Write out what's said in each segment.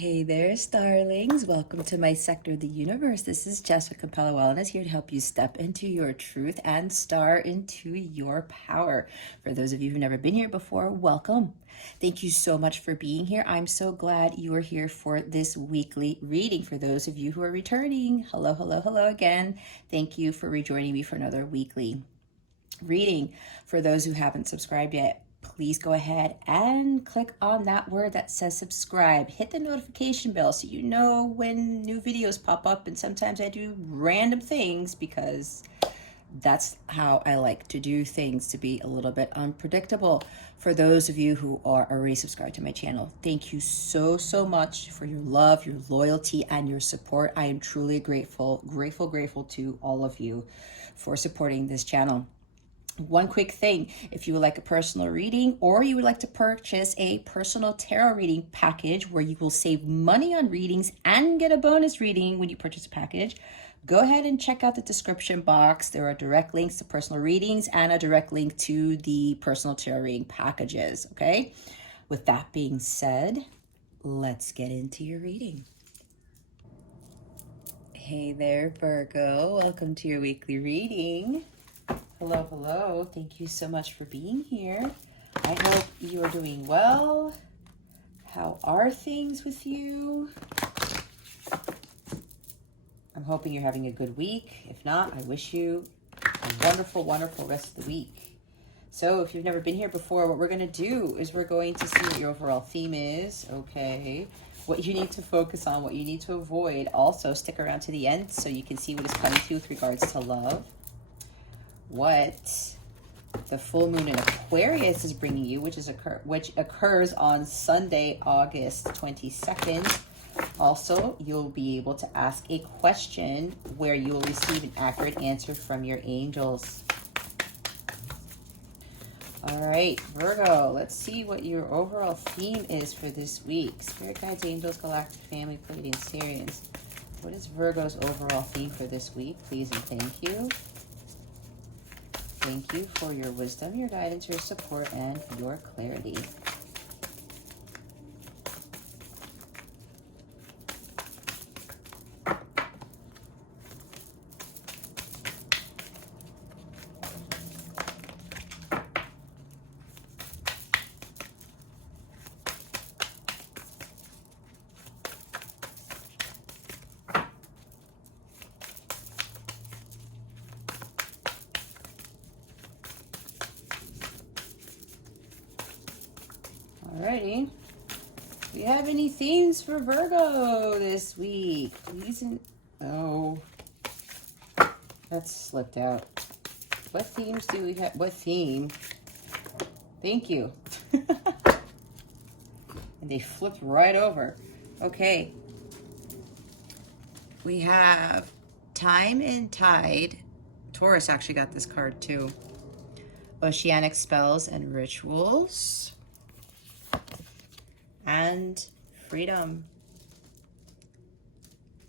Hey there, starlings. Welcome to my sector of the universe. This is Jessica Capella Wellness, here to help you step into your truth and star into your power. For those of you who've never been here before, welcome. Thank you so much for being here. I'm so glad you are here for this weekly reading. For those of you who are returning, hello, hello, hello again. Thank you for rejoining me for another weekly reading. For those who haven't subscribed yet, please go ahead and click on that word that says subscribe. Hit the notification bell so you know when new videos pop up. And sometimes I do random things because that's how I like to do things, to be a little bit unpredictable. For those of you who are already subscribed to my channel, thank you so much for your love, your loyalty, and your support. I am truly grateful to all of you for supporting this channel. One quick thing, if you would like a personal reading or you would like to purchase a personal tarot reading package where you will save money on readings and get a bonus reading when you purchase a package, go ahead and check out the description box. There are direct links to personal readings and a direct link to the personal tarot reading packages, okay? With that being said, let's get into your reading. Hey there, Virgo. Welcome to your weekly reading. Hello, hello. Thank you so much for being here. I hope you are doing well. How are things with you? I'm hoping you're having a good week. If not, I wish you a wonderful, wonderful rest of the week. So if you've never been here before, what we're going to do is we're going to see what your overall theme is, okay? What you need to focus on, what you need to avoid. Also, stick around to the end so you can see what is coming to you with regards to love. What the full moon in Aquarius is bringing you, which occurs on Sunday, August 22nd. Also, you'll be able to ask a question where you will receive an accurate answer from your angels. All right, Virgo, let's see what your overall theme is for this week. Spirit guides, angels, galactic family, Pleiadian, Sirians. What is Virgo's overall theme for this week? Please and thank you. Thank you for your wisdom, your guidance, your support, and your clarity. Alrighty. Do you have any themes for Virgo this week? Please and oh, that slipped out. What themes do we have? What theme? Thank you. And they flipped right over. Okay. We have Time and Tide. Taurus actually got this card too. Oceanic spells and rituals. And freedom,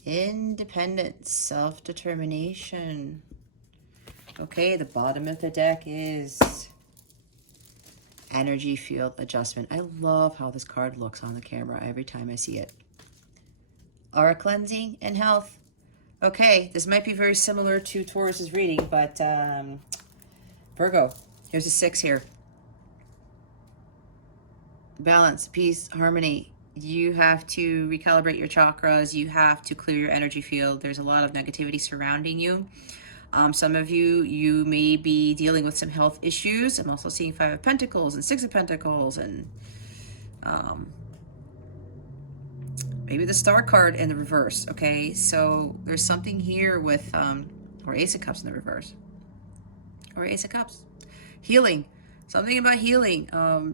independence, self-determination. Okay, the bottom of the deck is energy field adjustment. I love how this card looks on the camera every time I see it. Aura cleansing and health. Okay, this might be very similar to Taurus's reading, but Virgo, here's a 6 here. Balance, peace, harmony. You have to recalibrate your chakras. You have to clear your energy field. There's a lot of negativity surrounding you. Some of you may be dealing with some health issues. I'm also seeing 5 of Pentacles and 6 of Pentacles and maybe the Star card in the reverse. Okay, so there's something here with, or Ace of Cups in the reverse. Or Ace of Cups. Healing. Something about healing.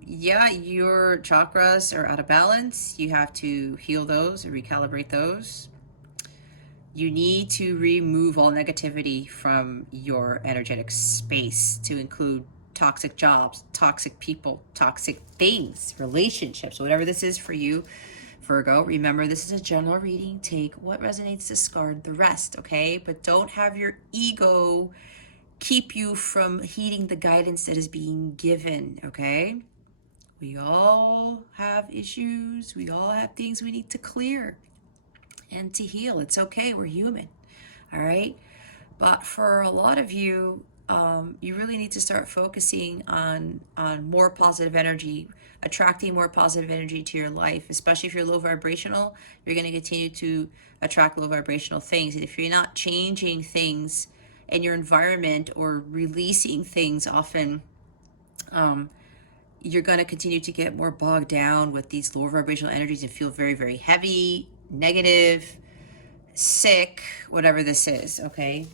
Yeah, your chakras are out of balance. You have to heal those or recalibrate those. You need to remove all negativity from your energetic space, to include toxic jobs, toxic people, toxic things, relationships, whatever this is for you, Virgo. Remember, this is a general reading. Take what resonates, discard the rest, okay? But don't have your ego keep you from heeding the guidance that is being given, okay? We all have issues. We all have things we need to clear and to heal. It's okay. We're human. All right. But for a lot of you, you really need to start focusing on more positive energy, attracting more positive energy to your life. Especially if you're low vibrational, you're going to continue to attract low vibrational things. And if you're not changing things in your environment or releasing things often, you're going to continue to get more bogged down with these lower vibrational energies and feel very, very heavy, negative, sick, whatever this is, okay?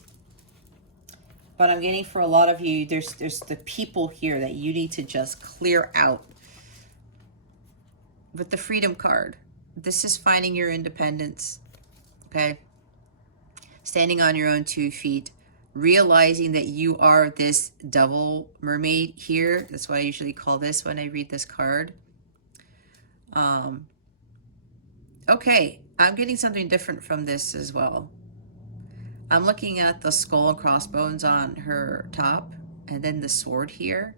But I'm getting for a lot of you, there's the people here that you need to just clear out. With the Freedom card, this is finding your independence, okay? Standing on your own 2 feet, realizing that you are this devil mermaid here. That's what I usually call this when I read this card. Okay, I'm getting something different from this as well. I'm looking at the skull and crossbones on her top, and then the sword here.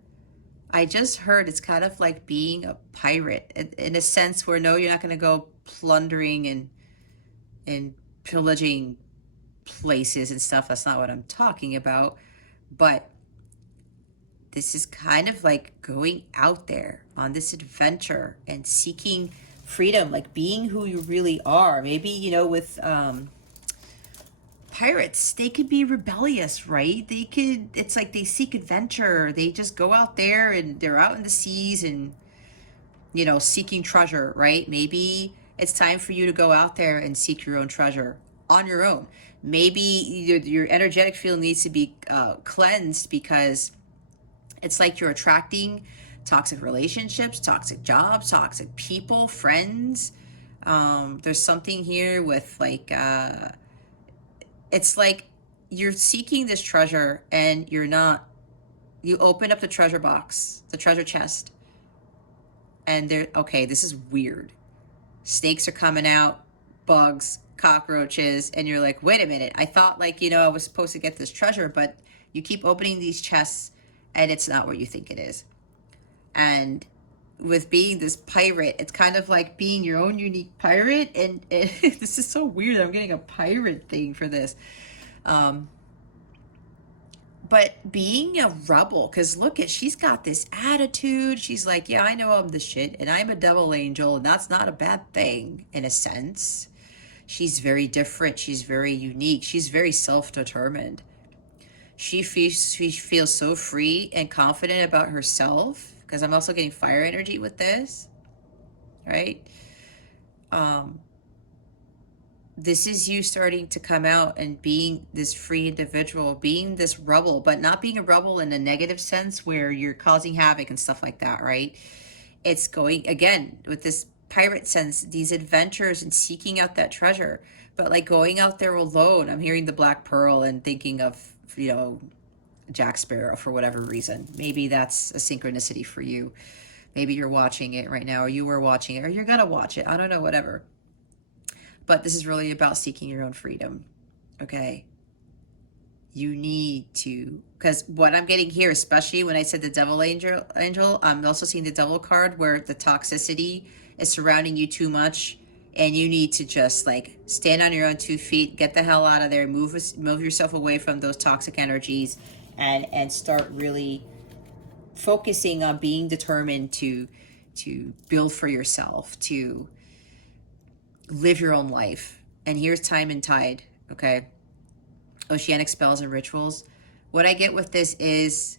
I just heard it's kind of like being a pirate in a sense where, no, you're not going to go plundering and pillaging places and stuff. That's not what I'm talking about. But this is kind of like going out there on this adventure and seeking freedom, like being who you really are. Maybe, you know, with pirates, they could be rebellious, right? They could, it's like they seek adventure. They just go out there and they're out in the seas and, you know, seeking treasure, right? Maybe it's time for you to go out there and seek your own treasure on your own. Maybe your energetic field needs to be cleansed because it's like you're attracting toxic relationships, toxic jobs, toxic people, friends. There's something here with like, it's like you're seeking this treasure and you're not, you open up the treasure box, the treasure chest, and there, okay, this is weird. Snakes are coming out, bugs, cockroaches, and you're like, wait a minute, I thought, like, you know, I was supposed to get this treasure, but you keep opening these chests and it's not what you think it is. And with being this pirate, it's kind of like being your own unique pirate, and this is so weird. I'm getting a pirate thing for this. But being a rebel, because look at, she's got this attitude. She's like, yeah, I know I'm the shit, and I'm a devil angel, and that's not a bad thing in a sense. She's very different. She's very unique. She's very self-determined. She feels so free and confident about herself, because I'm also getting fire energy with this, right? This is you starting to come out and being this free individual, being this rebel, but not being a rebel in a negative sense where you're causing havoc and stuff like that, right? It's going, again, with this pirate sense, these adventures and seeking out that treasure, but like going out there alone. I'm hearing the Black Pearl and thinking of, you know, Jack Sparrow for whatever reason. Maybe that's a synchronicity for you. Maybe you're watching it right now, or you were watching it, or you're gonna watch it. I don't know, whatever. But this is really about seeking your own freedom, okay? You need to, because what I'm getting here, especially when I said the devil angel, I'm also seeing the devil card where the toxicity is surrounding you too much, and you need to just like stand on your own 2 feet, get the hell out of there, move yourself away from those toxic energies, and start really focusing on being determined to build for yourself, to live your own life. And here's time and tide, okay? Oceanic spells and rituals. What I get with this is,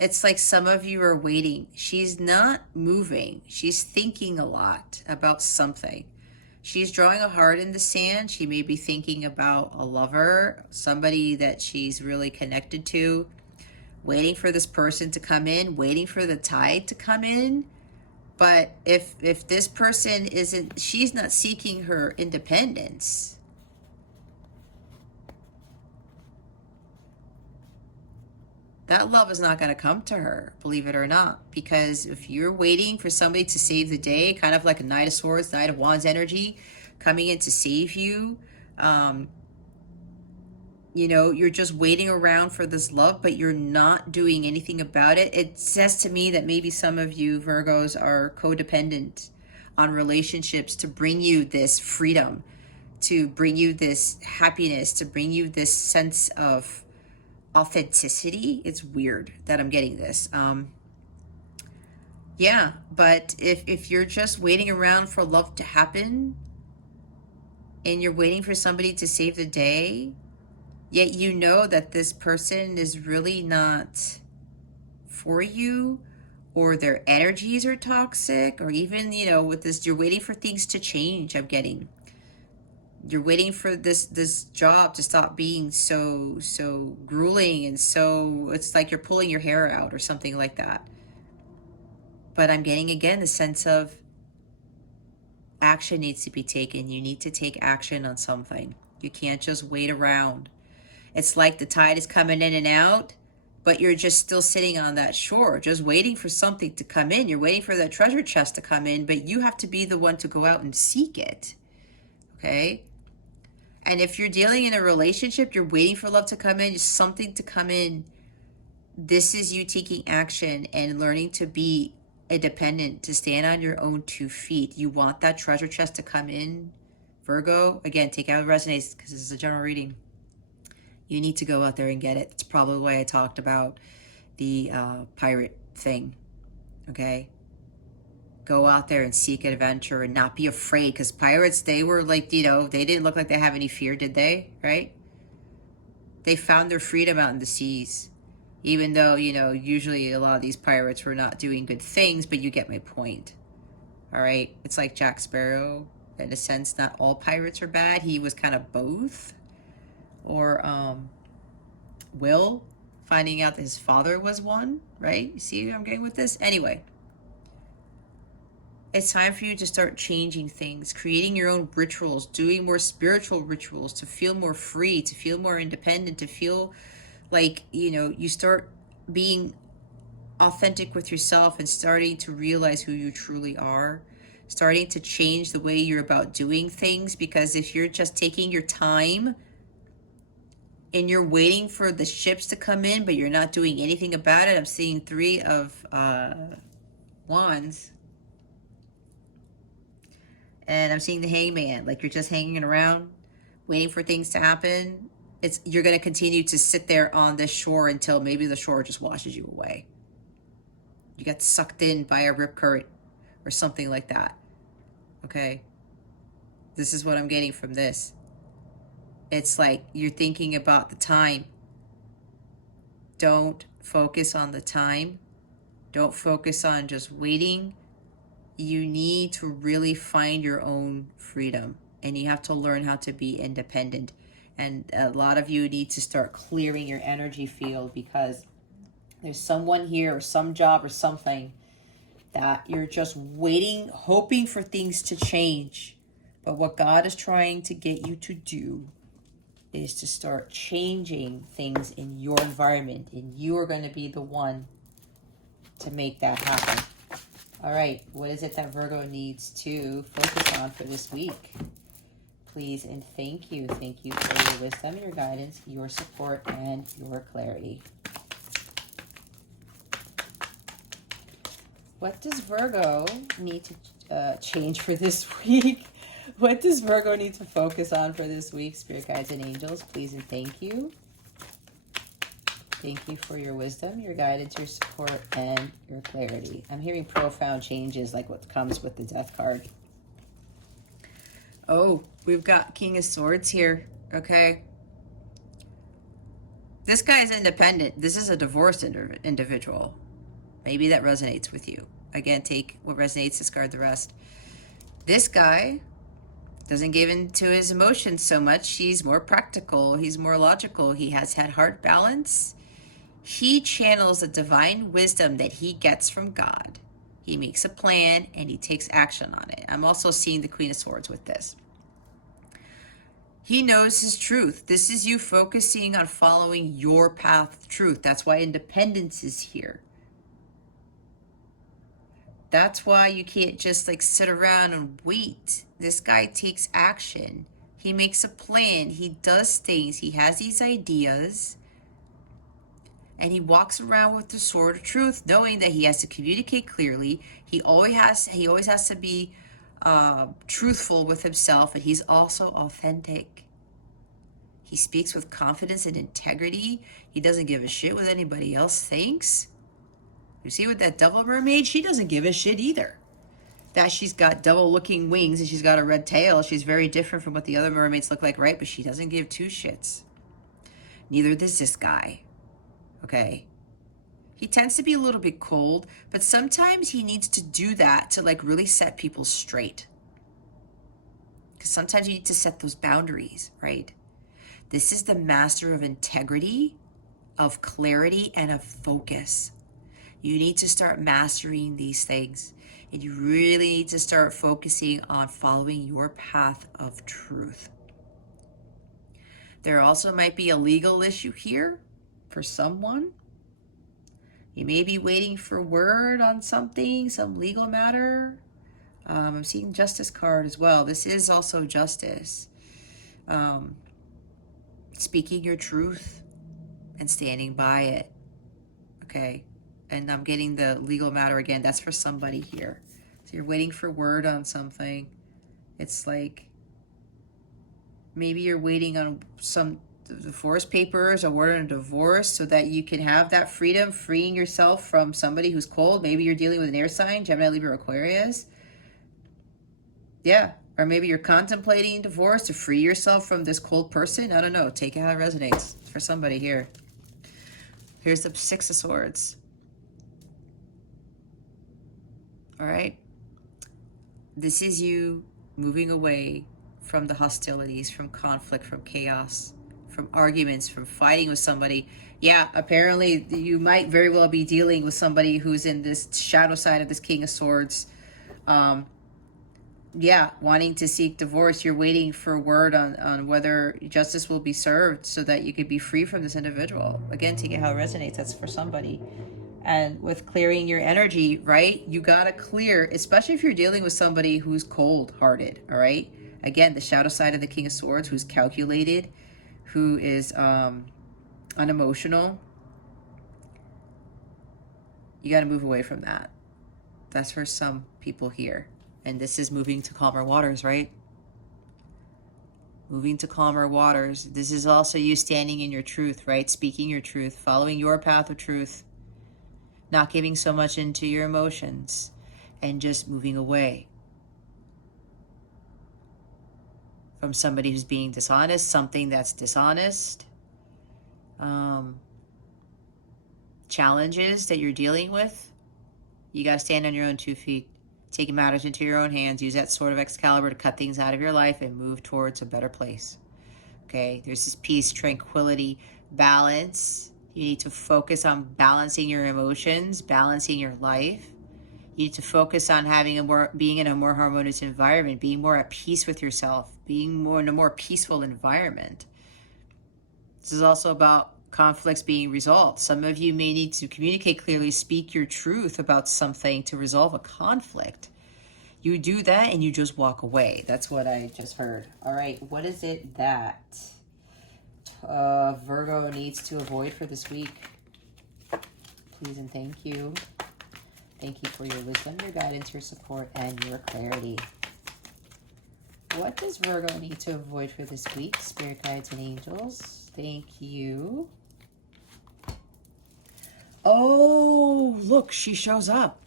it's like some of you are waiting. She's not moving. She's thinking a lot about something. She's drawing a heart in the sand. She may be thinking about a lover, somebody that she's really connected to, waiting for this person to come in, waiting for the tide to come in. But if this person isn't, she's not seeking her independence, that love is not going to come to her, believe it or not. Because if you're waiting for somebody to save the day, kind of like a Knight of Swords, Knight of Wands energy coming in to save you, You know, you're just waiting around for this love, but you're not doing anything about it. It says to me that maybe some of you Virgos are codependent on relationships to bring you this freedom, to bring you this happiness, to bring you this sense of authenticity. It's weird that I'm getting this. Yeah, but if you're just waiting around for love to happen and you're waiting for somebody to save the day, yet you know that this person is really not for you, or their energies are toxic, or even, you know, with this, you're waiting for things to change. I'm getting, you're waiting for this job to stop being so grueling, and so it's like you're pulling your hair out or something like that. But I'm getting again the sense of action needs to be taken. You need to take action on something. You can't just wait around. It's like the tide is coming in and out, but you're just still sitting on that shore, just waiting for something to come in. You're waiting for that treasure chest to come in, but you have to be the one to go out and seek it. Okay? And if you're dealing in a relationship, you're waiting for love to come in, just something to come in. This is you taking action and learning to be independent, to stand on your own 2 feet. You want that treasure chest to come in, Virgo. Again, take out resonates because this is a general reading. You need to go out there and get it. It's probably why I talked about the pirate thing, okay? Go out there and seek adventure and not be afraid, because pirates, they were like, you know, they didn't look like they have any fear, did they? Right? They found their freedom out in the seas, even though, you know, usually a lot of these pirates were not doing good things, but you get my point. All right? It's like Jack Sparrow. In a sense, not all pirates are bad. He was kind of both. Or Will finding out that his father was one, right? You see where I'm getting with this? Anyway, it's time for you to start changing things, creating your own rituals, doing more spiritual rituals to feel more free, to feel more independent, to feel like, you know, you start being authentic with yourself and starting to realize who you truly are, starting to change the way you're about doing things. Because if you're just taking your time and you're waiting for the ships to come in, but you're not doing anything about it. I'm seeing 3 of wands. And I'm seeing the hangman. Like you're just hanging around, waiting for things to happen. You're going to continue to sit there on this shore until maybe the shore just washes you away. You get sucked in by a rip current or something like that. Okay? This is what I'm getting from this. It's like you're thinking about the time. Don't focus on the time. Don't focus on just waiting. You need to really find your own freedom, and you have to learn how to be independent. And a lot of you need to start clearing your energy field, because there's someone here or some job or something that you're just waiting, hoping for things to change. But what God is trying to get you to do is to start changing things in your environment, and you are going to be the one to make that happen. All right, what is it that Virgo needs to focus on for this week? Please and thank you. Thank you for your wisdom, your guidance, your support, and your clarity. What does Virgo need to change for this week? What does Virgo need to focus on for this week? Spirit guides and angels, please and thank you. Thank you for your wisdom, your guidance, your support, and your clarity. I'm hearing profound changes, like what comes with the Death card. Oh, we've got King of Swords here, okay? This guy is independent. This is a divorced individual. Maybe that resonates with you. Again, take what resonates, discard the rest. This guy doesn't give in to his emotions so much. He's more practical. He's more logical. He has had heart balance. He channels the divine wisdom that he gets from God. He makes a plan and he takes action on it. I'm also seeing the Queen of Swords with this. He knows his truth. This is you focusing on following your path of truth. That's why independence is here. That's why you can't just like sit around and wait. This guy takes action. He makes a plan. He does things. He has these ideas. And he walks around with the sword of truth, knowing that he has to communicate clearly. He always has to be truthful with himself, and he's also authentic. He speaks with confidence and integrity. He doesn't give a shit what anybody else thinks. You see with that devil mermaid, she doesn't give a shit either. That she's got devil-looking wings and she's got a red tail. She's very different from what the other mermaids look like, right? But she doesn't give two shits. Neither does this guy. Okay? He tends to be a little bit cold, but sometimes he needs to do that to like really set people straight. Because sometimes you need to set those boundaries, right? This is the master of integrity, of clarity, and of focus. You need to start mastering these things. And you really need to start focusing on following your path of truth. There also might be a legal issue here for someone. You may be waiting for word on something, some legal matter. I'm seeing justice card as well. This is also justice. Speaking your truth and standing by it. Okay. And I'm getting the legal matter again. That's for somebody here. So you're waiting for word on something. It's like maybe you're waiting on some divorce papers or word on a divorce so that you can have that freedom, freeing yourself from somebody who's cold. Maybe you're dealing with an air sign, Gemini, Libra, Aquarius. Yeah. Or maybe you're contemplating divorce to free yourself from this cold person. I don't know. Take it how it resonates. It's for somebody here. Here's the Six of Swords. All right. This is you moving away from the hostilities, from conflict, from chaos, from arguments, from fighting with somebody. Yeah, apparently you might very well be dealing with somebody who's in this shadow side of this King of Swords. Yeah, wanting to seek divorce. You're waiting for word on whether justice will be served so that you could be free from this individual. Again, take it how it resonates. That's for somebody. And with clearing your energy, right? You got to clear, especially if you're dealing with somebody who's cold-hearted, all right? Again, the shadow side of the King of Swords, who's calculated, who is unemotional. You got to move away from that. That's for some people here. And this is moving to calmer waters, right? Moving to calmer waters. This is also you standing in your truth, right? Speaking your truth, following your path of truth. Not giving so much into your emotions and just moving away from somebody who's being dishonest, something that's dishonest, challenges that you're dealing with. You got to stand on your own 2 feet, take matters into your own hands, use that sword of Excalibur to cut things out of your life and move towards a better place. Okay, there's this peace, tranquility, balance. You need to focus on balancing your emotions, balancing your life. You need to focus on being in a more harmonious environment, being more at peace with yourself, being more in a more peaceful environment. This is also about conflicts being resolved. Some of you may need to communicate clearly, speak your truth about something to resolve a conflict. You do that and you just walk away. That's what I just heard. All right, what is it that Virgo needs to avoid for this week? Please and thank you. Thank you for your wisdom, your guidance, your support, and your clarity. What does Virgo need to avoid for this week? Spirit guides and angels. Thank you. Oh, look, she shows up.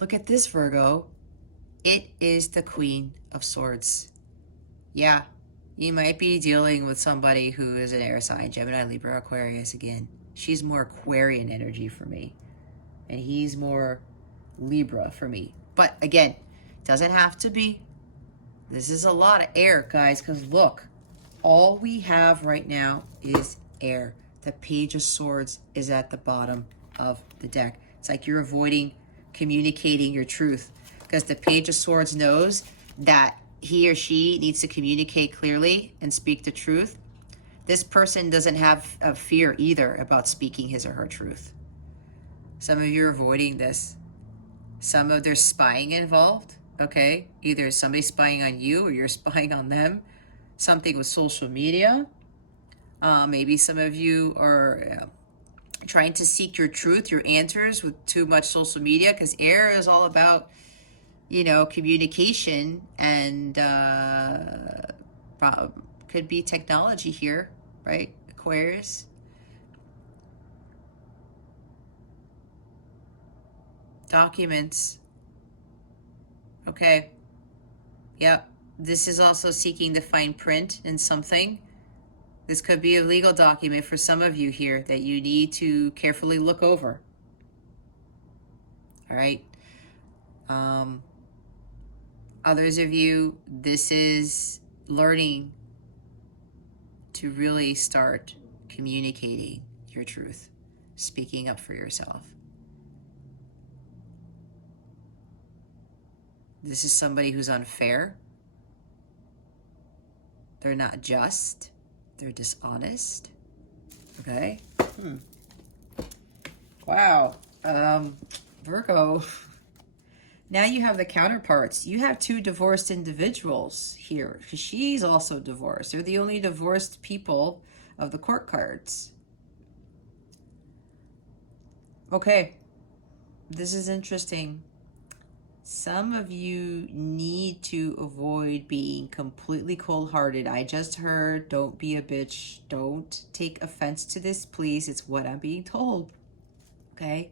Look at this, Virgo. It is the Queen of Swords. Yeah. You might be dealing with somebody who is an air sign, Gemini, Libra, Aquarius again. She's more Aquarian energy for me. And he's more Libra for me. But again, doesn't have to be. This is a lot of air, guys, because look, all we have right now is air. The Page of Swords is at the bottom of the deck. It's like you're avoiding communicating your truth because the Page of Swords knows that he or she needs to communicate clearly and speak the truth. This person doesn't have a fear either about speaking his or her truth. Some of you are avoiding this. Some of there's spying involved. Okay, either somebody spying on you or you're spying on them. Something with social media. Maybe some of you are trying to seek your truth, your answers with too much social media, because air is all about, you know, communication, and could be technology here, right? Aquarius. Documents. Okay. Yep. This is also seeking the fine print in something. This could be a legal document for some of you here that you need to carefully look over. All right. Others of you, this is learning to really start communicating your truth, speaking up for yourself. This is somebody who's unfair. They're not just. They're dishonest. Okay. Wow. Virgo. Now you have the counterparts. You have two divorced individuals here, because she's also divorced. They're the only divorced people of the court cards. Okay. This is interesting. Some of you need to avoid being completely cold-hearted. I just heard, don't be a bitch. Don't take offense to this, please. It's what I'm being told. Okay?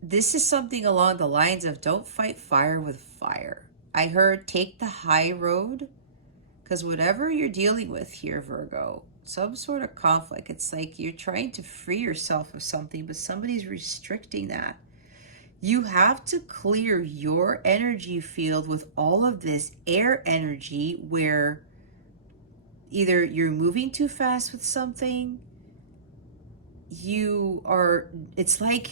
This is something along the lines of don't fight fire with fire. I heard take the high road, because whatever you're dealing with here, Virgo, some sort of conflict, it's like you're trying to free yourself of something, but somebody's restricting that. You have to clear your energy field with all of this air energy where either you're moving too fast with something, it's like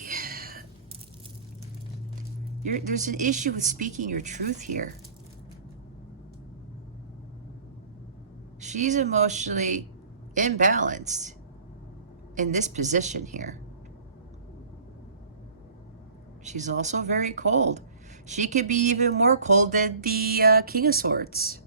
there's an issue with speaking your truth here. She's emotionally imbalanced in this position here. She's also very cold. She could be even more cold than the King of Swords.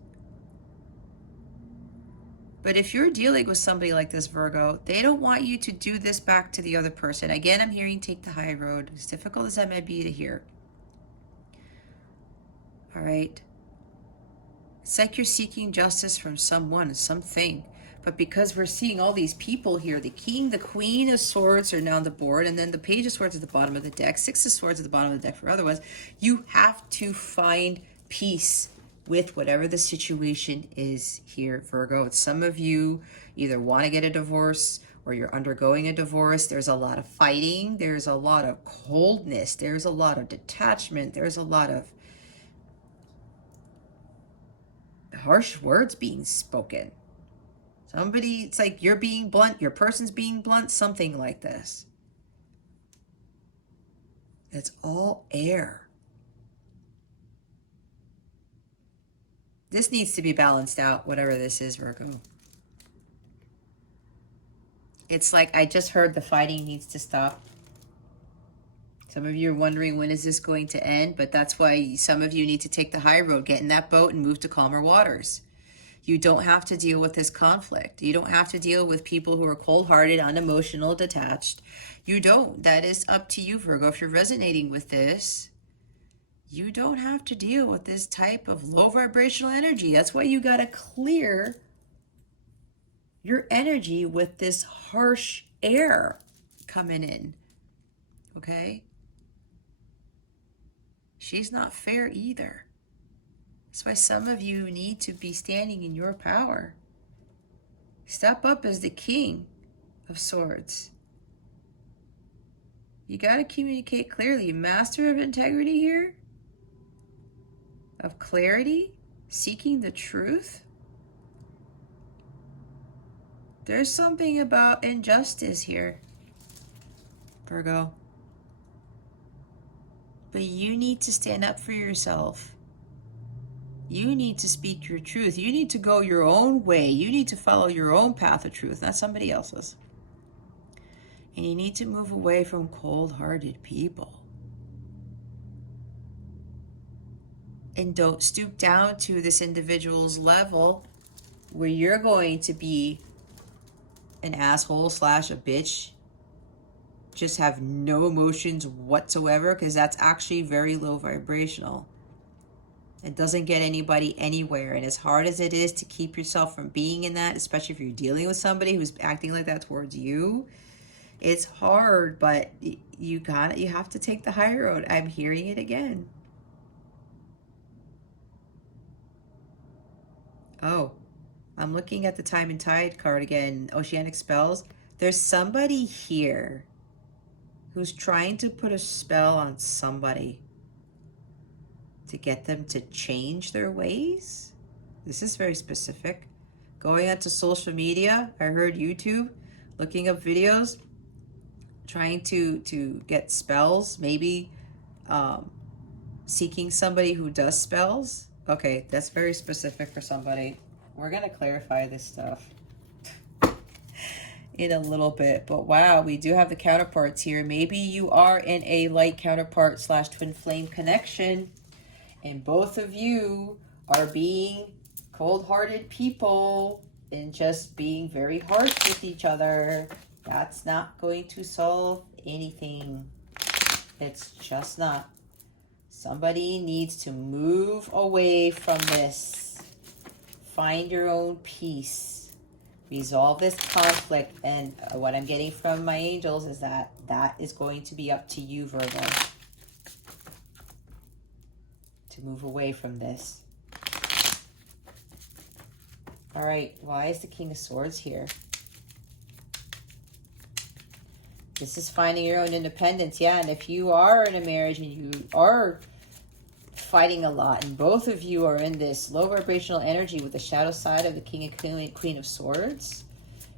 But if you're dealing with somebody like this, Virgo, they don't want you to do this back to the other person. Again, I'm hearing take the high road, as difficult as that may be to hear. All right? It's like you're seeking justice from someone, something. But because we're seeing all these people here, the King, the Queen of Swords are now on the board, and then the Page of Swords at the bottom of the deck, Six of Swords at the bottom of the deck for other ones, you have to find peace with whatever the situation is here, Virgo. Some of you either want to get a divorce or you're undergoing a divorce. There's a lot of fighting. There's a lot of coldness. There's a lot of detachment. There's a lot of harsh words being spoken. Somebody, it's like you're being blunt, your person's being blunt, something like this. It's all air. This needs to be balanced out, whatever this is, Virgo. It's like I just heard the fighting needs to stop. Some of you are wondering when is this going to end, but that's why some of you need to take the high road, get in that boat and move to calmer waters. You don't have to deal with this conflict. You don't have to deal with people who are cold-hearted, unemotional, detached. You don't. That is up to you, Virgo. If you're resonating with this, you don't have to deal with this type of low vibrational energy. That's why you got to clear your energy with this harsh air coming in. Okay? She's not fair either. That's why some of you need to be standing in your power. Step up as the King of Swords. You got to communicate clearly. Master of integrity here, of clarity, seeking the truth. There's something about injustice here, Virgo. But you need to stand up for yourself. You need to speak your truth. You need to go your own way. You need to follow your own path of truth, not somebody else's. And you need to move away from cold-hearted people. And don't stoop down to this individual's level where you're going to be an asshole slash a bitch. Just have no emotions whatsoever, because that's actually very low vibrational. It doesn't get anybody anywhere. And as hard as it is to keep yourself from being in that, especially if you're dealing with somebody who's acting like that towards you, it's hard, but you have to take the high road. I'm hearing it again. Oh, I'm looking at the Time and Tide card again. Oceanic spells. There's somebody here who's trying to put a spell on somebody to get them to change their ways. This is very specific. Going onto social media, I heard YouTube, looking up videos, trying to get spells, maybe seeking somebody who does spells. Okay, that's very specific for somebody. We're going to clarify this stuff in a little bit. But wow, we do have the counterparts here. Maybe you are in a light counterpart slash twin flame connection, and both of you are being cold-hearted people and just being very harsh with each other. That's not going to solve anything. It's just not. Somebody needs to move away from this. Find your own peace. Resolve this conflict. And what I'm getting from my angels is that is going to be up to you, Virgo, to move away from this. All right, why is the King of Swords here? This is finding your own independence. Yeah, and if you are in a marriage and you are fighting a lot, and both of you are in this low vibrational energy with the shadow side of the King and Queen of Swords,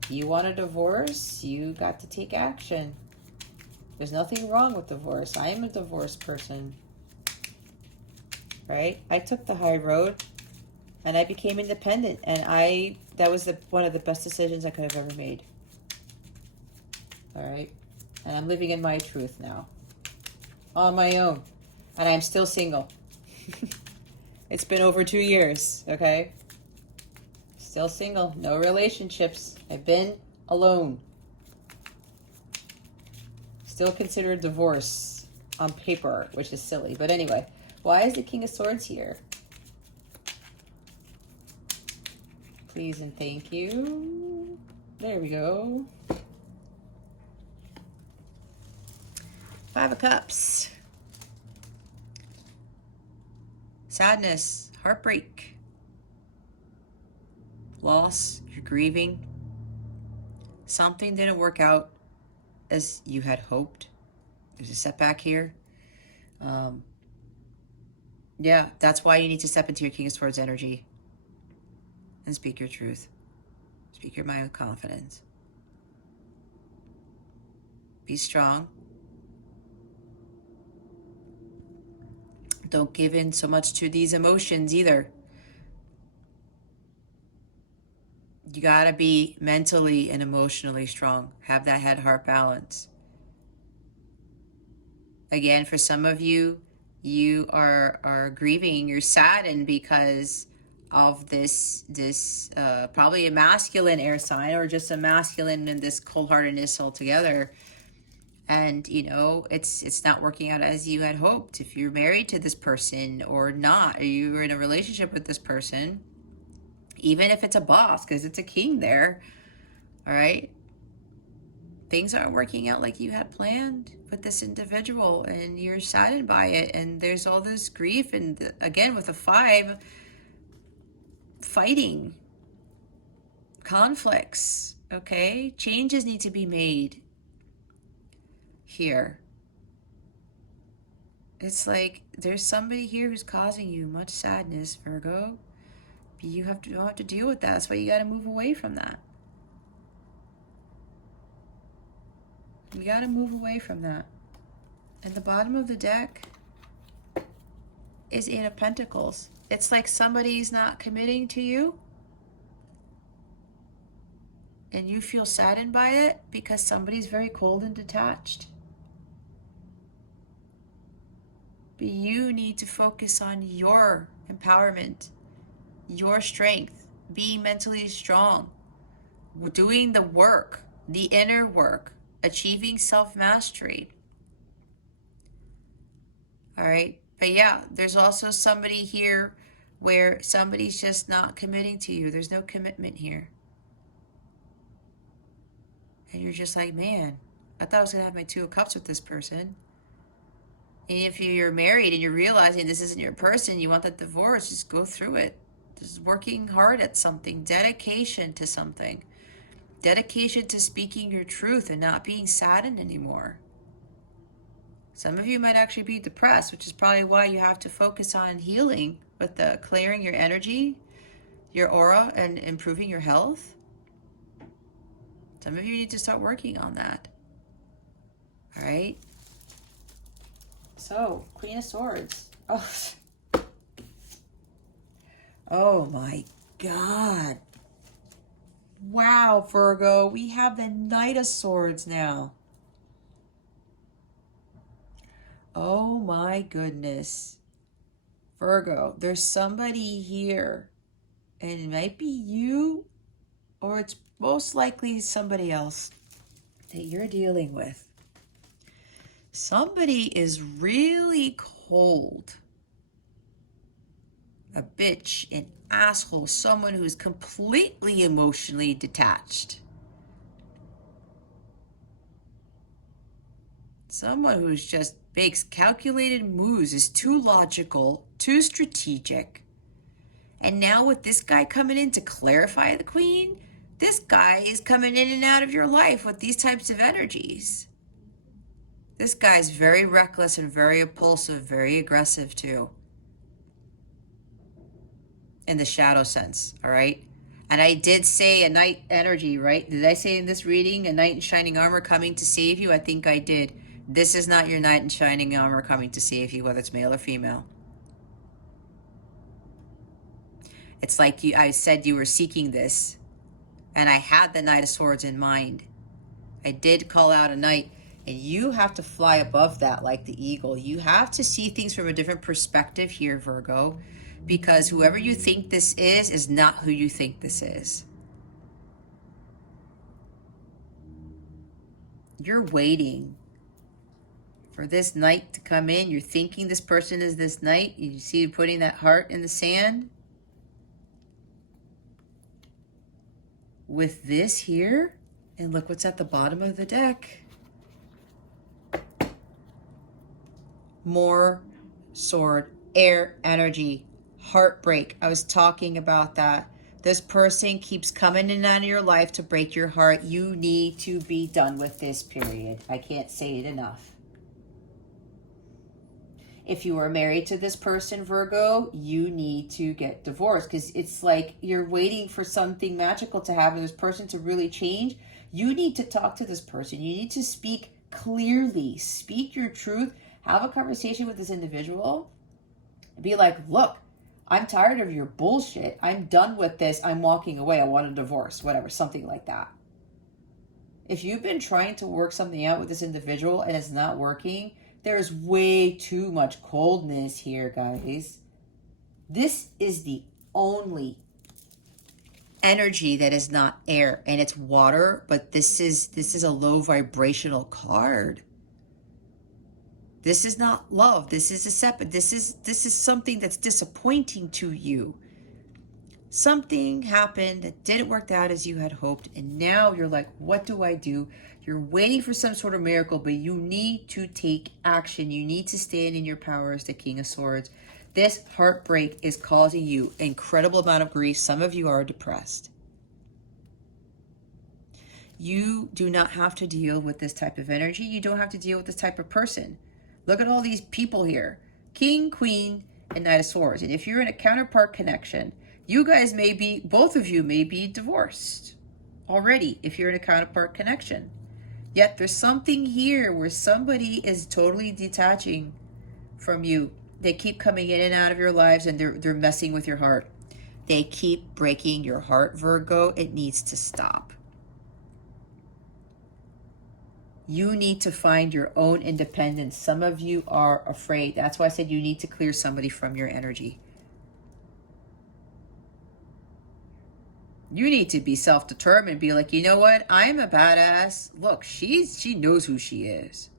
you want a divorce, you got to take action. There's nothing wrong with divorce. I am a divorced person, right? I took the high road and I became independent, and that was one of the best decisions I could have ever made. All right, and I'm living in my truth now, on my own, and I'm still single. It's been over 2 years, okay? Still single, no relationships. I've been alone. Still considered divorce on paper, which is silly. But anyway, why is the King of Swords here? Please and thank you. There we go. Five of Cups. Sadness, heartbreak, loss, you're grieving. Something didn't work out as you had hoped. There's a setback here. Yeah, that's why you need to step into your King of Swords energy and speak your truth. Speak your mind with confidence. Be strong. Don't give in so much to these emotions either. You gotta be mentally and emotionally strong. Have that head-heart balance. Again, for some of you, you are grieving, you're saddened because of this probably a masculine air sign, or just a masculine and this cold-heartedness altogether. And, you know, it's not working out as you had hoped. If you're married to this person or not, or you're in a relationship with this person, even if it's a boss, because it's a king there, all right? Things aren't working out like you had planned with this individual, and you're saddened by it. And there's all this grief. And again, with a 5, fighting, conflicts, okay? Changes need to be made here. It's like there's somebody here who's causing you much sadness, Virgo. You don't have to deal with that. That's why you got to move away from that. You got to move away from that. And the bottom of the deck is 8 of Pentacles. It's like somebody's not committing to you, and you feel saddened by it because somebody's very cold and detached. But you need to focus on your empowerment, your strength, being mentally strong, doing the work, the inner work, achieving self-mastery. All right. But yeah, there's also somebody here where somebody's just not committing to you. There's no commitment here. And you're just like, man, I thought I was going to have my 2 of Cups with this person. And if you're married and you're realizing this isn't your person, you want that divorce, just go through it. Just working hard at something, dedication to something. Dedication to speaking your truth and not being saddened anymore. Some of you might actually be depressed, which is probably why you have to focus on healing with the clearing your energy, your aura, and improving your health. Some of you need to start working on that. All right. So, Queen of Swords. Oh my God. Wow, Virgo. We have the Knight of Swords now. Oh my goodness. Virgo, there's somebody here, and it might be you, or it's most likely somebody else that you're dealing with. Somebody is really cold. A bitch, an asshole, someone who's completely emotionally detached. Someone who's just makes calculated moves, is too logical, too strategic. And now with this guy coming in to clarify the Queen, this guy is coming in and out of your life with these types of energies. This guy's very reckless and very impulsive, very aggressive too. In the shadow sense, all right? And I did say a knight energy, right? Did I say in this reading, a knight in shining armor coming to save you? I think I did. This is not your knight in shining armor coming to save you, whether it's male or female. It's like I said you were seeking this, and I had the Knight of Swords in mind. I did call out a knight, and you have to fly above that like the eagle. You have to see things from a different perspective here, Virgo, because whoever you think this is not who you think this is. You're waiting for this knight to come in. You're thinking this person is this knight. You see putting that heart in the sand. With this here, and look what's at the bottom of the deck. More sword, air energy, heartbreak. I was talking about that. This person keeps coming in and out of your life to break your heart. You need to be done with this, period. I can't say it enough. If you are married to this person, Virgo, you need to get divorced, because it's like you're waiting for something magical to happen, this person to really change. You need to talk to this person. You need to speak clearly, speak your truth, have a conversation with this individual. Be like, look, I'm tired of your bullshit. I'm done with this. I'm walking away. I want a divorce, whatever, something like that. If you've been trying to work something out with this individual and it's not working, there's way too much coldness here, guys. This is the only energy that is not air, and it's water, but this is a low vibrational card. This is not love. This is a separate. This is something that's disappointing to you. Something happened that didn't work out as you had hoped, and now you're like, what do I do? You're waiting for some sort of miracle, but you need to take action. You need to stand in your power as the King of Swords. This heartbreak is causing you an incredible amount of grief. Some of you are depressed. You do not have to deal with this type of energy. You don't have to deal with this type of person. Look at all these people here. King, Queen, and Knight of Swords. And if you're in a counterpart connection, you guys may be, both of you may be divorced already if you're in a counterpart connection. Yet there's something here where somebody is totally detaching from you. They keep coming in and out of your lives, and they're messing with your heart. They keep breaking your heart, Virgo. It needs to stop. You need to find your own independence. Some of you are afraid. That's why I said you need to clear somebody from your energy. You need to be self-determined. Be like, you know what? I'm a badass. Look, she knows who she is.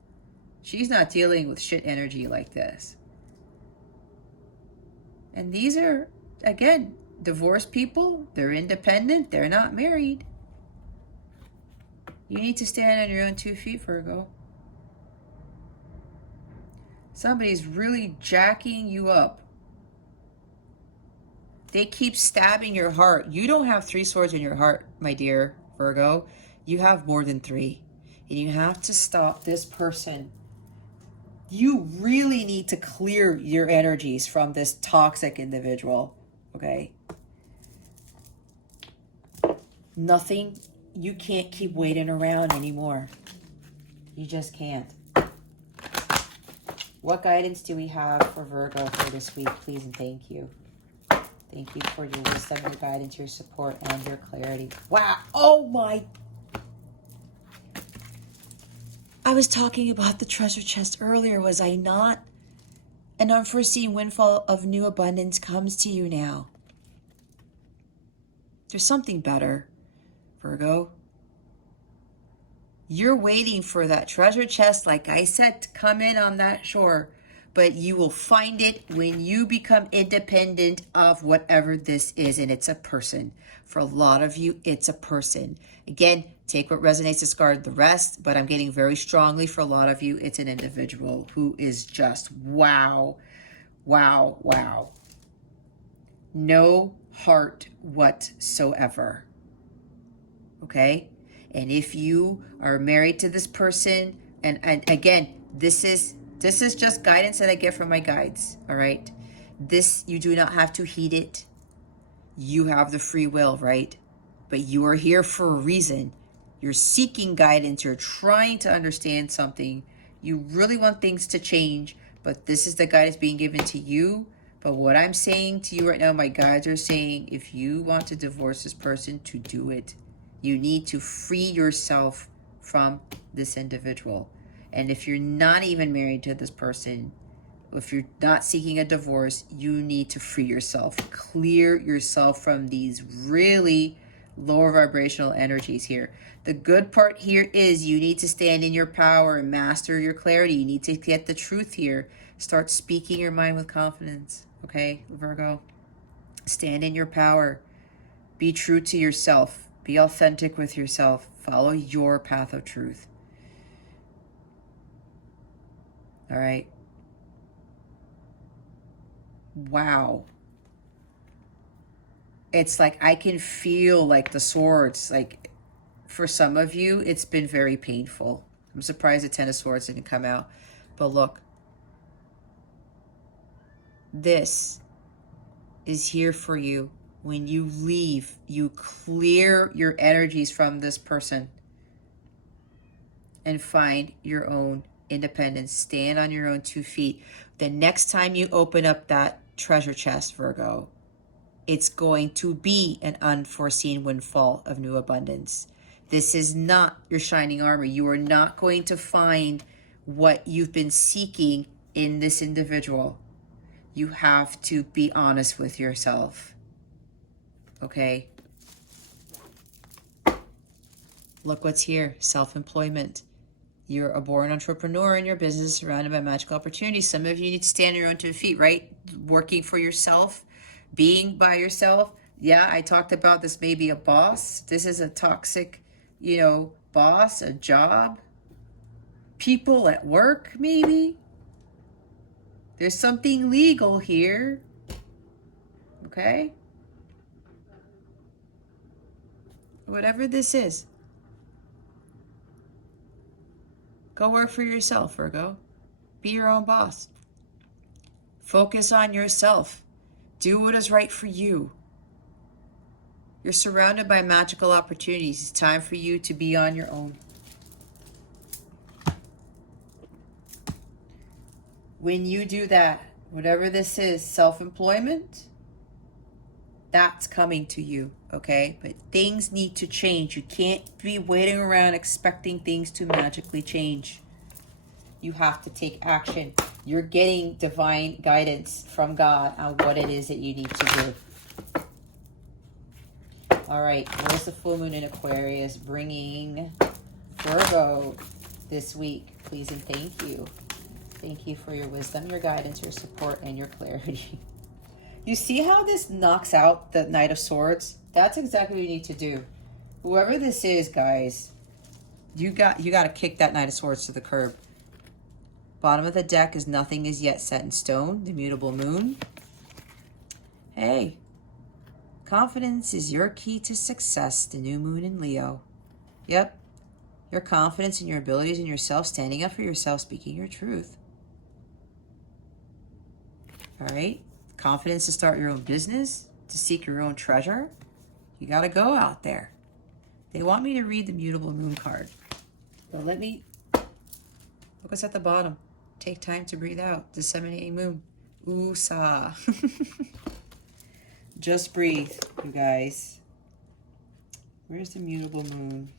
She's not dealing with shit energy like this. And these are, again, divorced people. They're independent. They're not married. You need to stand on your own 2 feet, Virgo. Somebody's really jacking you up. They keep stabbing your heart. You don't have 3 swords in your heart, my dear Virgo. You have more than 3. And you have to stop this person. You really need to clear your energies from this toxic individual, okay? Nothing, you can't keep waiting around anymore. You just can't. What guidance do we have for Virgo for this week, please and thank you. Thank you for your wisdom, your guidance, your support, and your clarity. Wow, oh my. I was talking about the treasure chest earlier, was I not? An unforeseen windfall of new abundance comes to you now. There's something better, Virgo. You're waiting for that treasure chest, like I said, to come in on that shore. But you will find it when you become independent of whatever this is. And it's a person. For a lot of you, it's a person. Again, take what resonates, discard the rest. But I'm getting very strongly for a lot of you, it's an individual who is just wow, wow, wow. No heart whatsoever. Okay? And if you are married to this person, and again, this is just guidance that I get from my guides, all right? This, you do not have to heed it. You have the free will, right? But you are here for a reason. You're seeking guidance. You're trying to understand something. You really want things to change, but this is the guidance being given to you. But what I'm saying to you right now, my guides are saying, if you want to divorce this person, to do it. You need to free yourself from this individual. And if you're not even married to this person, if you're not seeking a divorce, you need to free yourself. Clear yourself from these really lower vibrational energies here. The good part here is you need to stand in your power and master your clarity. You need to get the truth here. Start speaking your mind with confidence. Okay, Virgo? Stand in your power. Be true to yourself. Be authentic with yourself. Follow your path of truth. All right. Wow. It's like I can feel like the swords. Like for some of you, it's been very painful. I'm surprised the Ten of Swords didn't come out. But look. This is here for you. When you leave, you clear your energies from this person and find your own independence. Stand on your own 2 feet. The next time you open up that treasure chest, Virgo, it's going to be an unforeseen windfall of new abundance. This is not your shining armor. You are not going to find what you've been seeking in this individual. You have to be honest with yourself. Okay? Look what's here. Self-employment. You're a born entrepreneur in your business surrounded by magical opportunities. Some of you need to stand on your own 2 feet, right? Working for yourself, being by yourself. Yeah, I talked about this may be a boss. This is a toxic, boss, a job. People at work, maybe. There's something legal here. Okay? Whatever this is. Go work for yourself, Virgo. Be your own boss. Focus on yourself. Do what is right for you. You're surrounded by magical opportunities. It's time for you to be on your own. When you do that, whatever this is, self-employment, that's coming to you, okay? But things need to change. You can't be waiting around expecting things to magically change. You have to take action. You're getting divine guidance from God on what it is that you need to do. All right, where's the full moon in Aquarius bringing Virgo this week? Please and thank you. Thank you for your wisdom, your guidance, your support, and your clarity. You see how this knocks out the Knight of Swords? That's exactly what you need to do. Whoever this is, guys, you got to kick that Knight of Swords to the curb. Bottom of the deck is nothing is yet set in stone. The mutable moon. Hey, confidence is your key to success. The new moon in Leo. Yep. Your confidence in your abilities and yourself, standing up for yourself, speaking your truth. All right. Confidence to start your own business, to seek your own treasure. You got to go out there. They want me to read the mutable moon card. But let me look what's at the bottom. Take time to breathe out. Disseminating moon. Ooh-sa. Just breathe, you guys. Where's the mutable moon?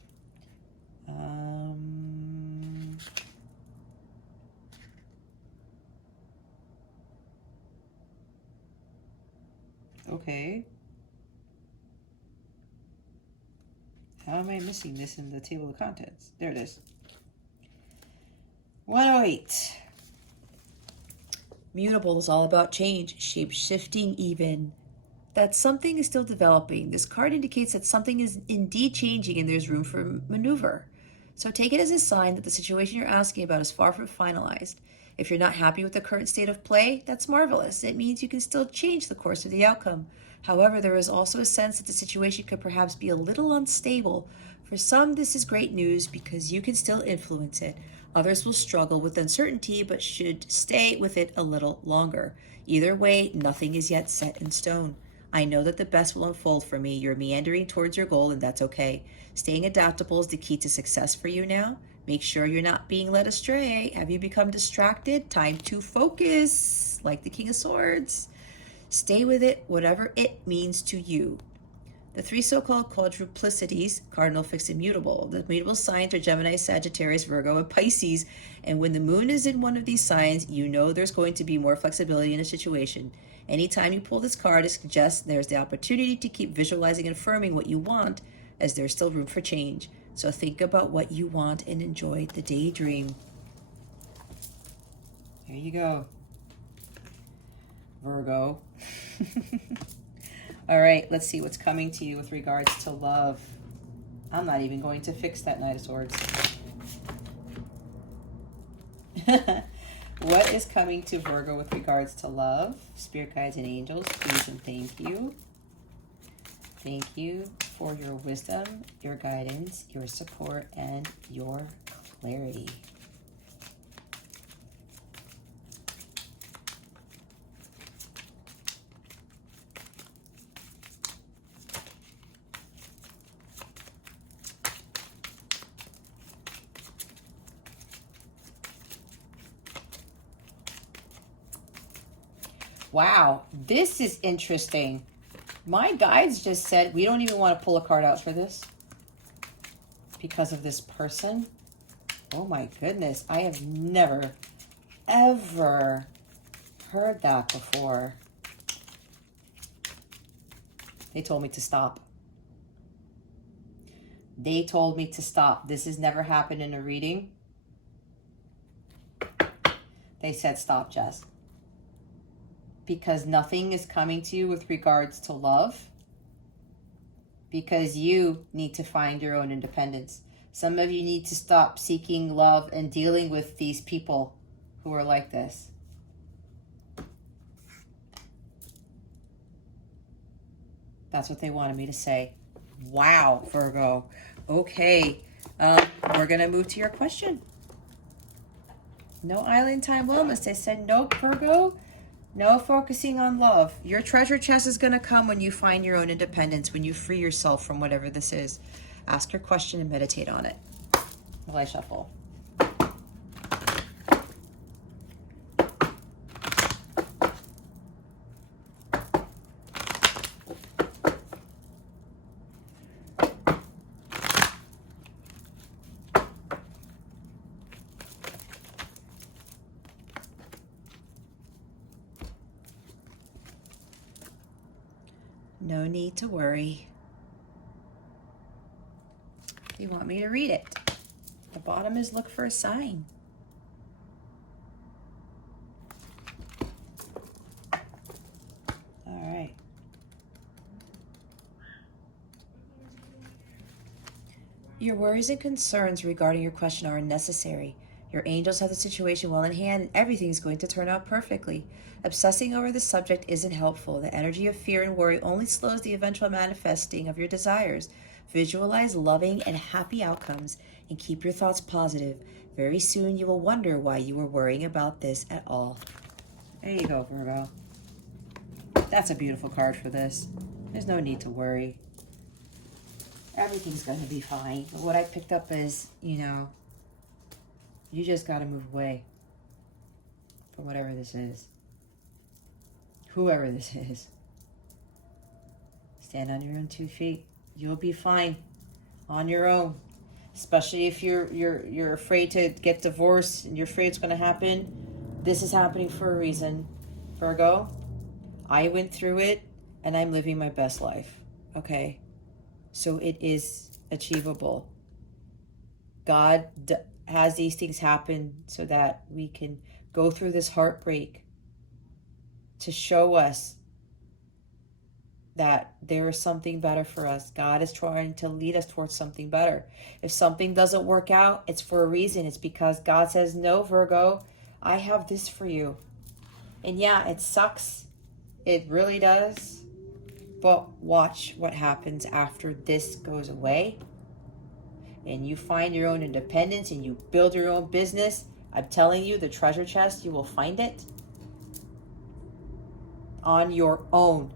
Okay. How am I missing this in the table of contents? There it is. 108. Mutable is all about change, shape-shifting even. That something is still developing. This card indicates that something is indeed changing and there's room for maneuver. So take it as a sign that the situation you're asking about is far from finalized. If you're not happy with the current state of play, that's marvelous. It means you can still change the course of the outcome. However, there is also a sense that the situation could perhaps be a little unstable. For some, this is great news because you can still influence it. Others will struggle with uncertainty but should stay with it a little longer. Either way, nothing is yet set in stone. I know that the best will unfold for me. You're meandering towards your goal, and that's okay. Staying adaptable is the key to success for you now. Make sure you're not being led astray. Have you become distracted? Time to focus, like the King of Swords. Stay with it, whatever it means to you. The three so-called quadruplicities, cardinal, fixed, and mutable. The mutable signs are Gemini, Sagittarius, Virgo, and Pisces. And when the moon is in one of these signs, you know there's going to be more flexibility in a situation. Anytime you pull this card, it suggests there's the opportunity to keep visualizing and affirming what you want, as there's still room for change. So think about what you want and enjoy the daydream. There you go, Virgo. All right, let's see what's coming to you with regards to love. I'm not even going to fix that Knight of Swords. What is coming to Virgo with regards to love? Spirit guides and angels, please and thank you. Thank you for your wisdom, your guidance, your support, and your clarity. Wow, this is interesting. My guides just said we don't even want to pull a card out for this because of this person. Oh my goodness, I have never, ever heard that before. They told me to stop. They told me to stop. This has never happened in a reading. They said stop, Jess. Because nothing is coming to you with regards to love. Because you need to find your own independence. Some of you need to stop seeking love and dealing with these people who are like this. That's what they wanted me to say. Wow, Virgo. Okay, we're going to move to your question. No island time wellness. They said nope, Virgo. No focusing on love. Your treasure chest is going to come when you find your own independence, when you free yourself from whatever this is. Ask your question and meditate on it. While I shuffle. No need to worry. You want me to read it? The bottom is look for a sign. All right. Your worries and concerns regarding your question are unnecessary. Your angels have the situation well in hand and everything's going to turn out perfectly. Obsessing over the subject isn't helpful. The energy of fear and worry only slows the eventual manifesting of your desires. Visualize loving and happy outcomes and keep your thoughts positive. Very soon you will wonder why you were worrying about this at all. There you go, Virgo. That's a beautiful card for this. There's no need to worry. Everything's going to be fine. But what I picked up is, you just got to move away from whatever this is. Whoever this is. Stand on your own 2 feet. You'll be fine on your own. Especially if you're afraid to get divorced and you're afraid it's going to happen. This is happening for a reason. Virgo, I went through it and I'm living my best life. Okay? So it is achievable. God has these things happen so that we can go through this heartbreak to show us that there is something better for us. God is trying to lead us towards something better. If something doesn't work out, it's for a reason. It's because God says, no, Virgo, I have this for you. And yeah, it sucks. It really does. But watch what happens after this goes away and you find your own independence and you build your own business. I'm telling you, the treasure chest, you will find it on your own.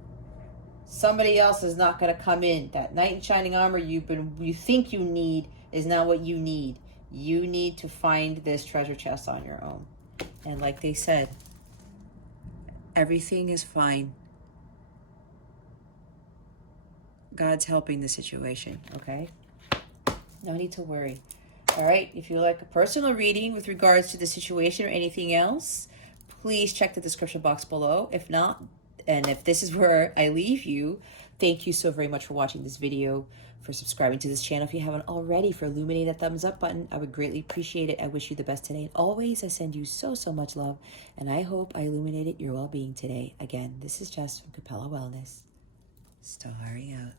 Somebody else is not going to come in. That knight in shining armor you think you need is not what you need. You need to find this treasure chest on your own. And like they said, everything is fine. God's helping the situation, okay? No need to worry. All right, if you like a personal reading with regards to the situation or anything else, please check the description box below. If not, and if this is where I leave you, thank you so very much for watching this video, for subscribing to this channel if you haven't already, for illuminating that thumbs up button. I would greatly appreciate it. I wish you the best today. And always, I send you so, so much love, and I hope I illuminated your well-being today. Again, this is Jess from Capella Wellness. Starring out.